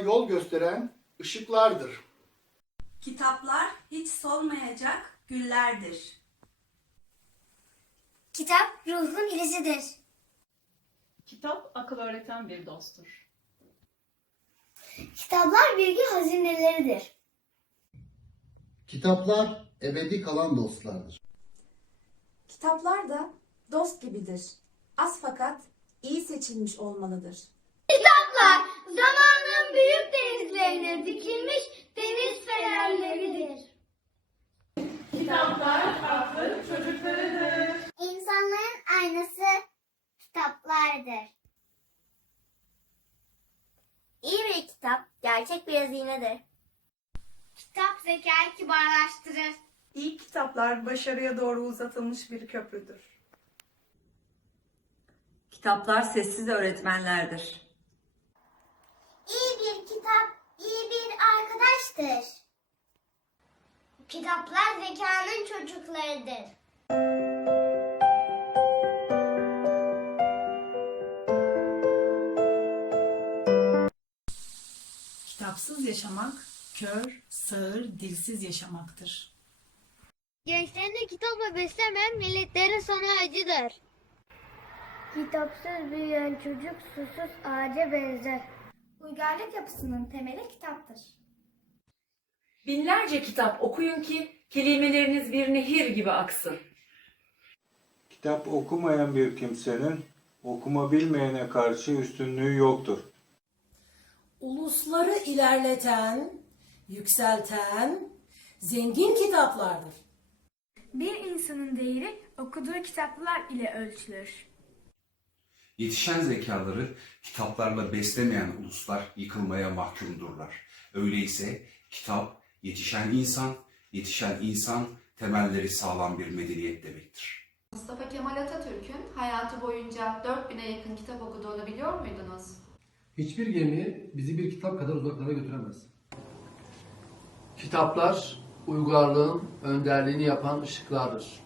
yol gösteren ışıklardır. Kitaplar hiç solmayacak güllerdir. Kitap ruhun ilacıdır. Kitap akıl öğreten bir dosttur. Kitaplar bilgi hazineleridir. Kitaplar ebedi kalan dostlardır. Kitaplar da dost gibidir. Az fakat iyi seçilmiş olmalıdır. Kitaplar zamanın büyük denizlerine dikilmiş deniz fenerleridir. İnsanların aynası kitaplardır. İyi bir kitap gerçek bir hazinedir. Kitap zekayı kibarlaştırır. İyi kitaplar başarıya doğru uzatılmış bir köprüdür. Kitaplar sessiz öğretmenlerdir. İyi bir kitap, iyi bir arkadaştır. Kitaplar zekanın çocuklarıdır. Kitapsız yaşamak, kör, sağır, dilsiz yaşamaktır. Gençlerini kitapla beslemeyen milletlerin sonu acıdır. Kitapsız büyüyen çocuk susuz ağaca benzer. Uygarlık yapısının temeli kitaptır. Binlerce kitap okuyun ki kelimeleriniz bir nehir gibi aksın. Kitap okumayan bir kimsenin okuma bilmeyene karşı üstünlüğü yoktur. Ulusları ilerleten, yükselten, zengin kitaplardır. Bir insanın değeri okuduğu kitaplar ile ölçülür. Yetişen zekaları kitaplarla beslemeyen uluslar yıkılmaya mahkumdurlar. Öyleyse kitap yetişen insan, yetişen insan temelleri sağlam bir medeniyet demektir. Mustafa Kemal Atatürk'ün hayatı boyunca 4000'e yakın kitap okuduğunu biliyor muydunuz? Hiçbir gemi bizi bir kitap kadar uzaklara götüremez. Kitaplar uygarlığın önderliğini yapan ışıklardır.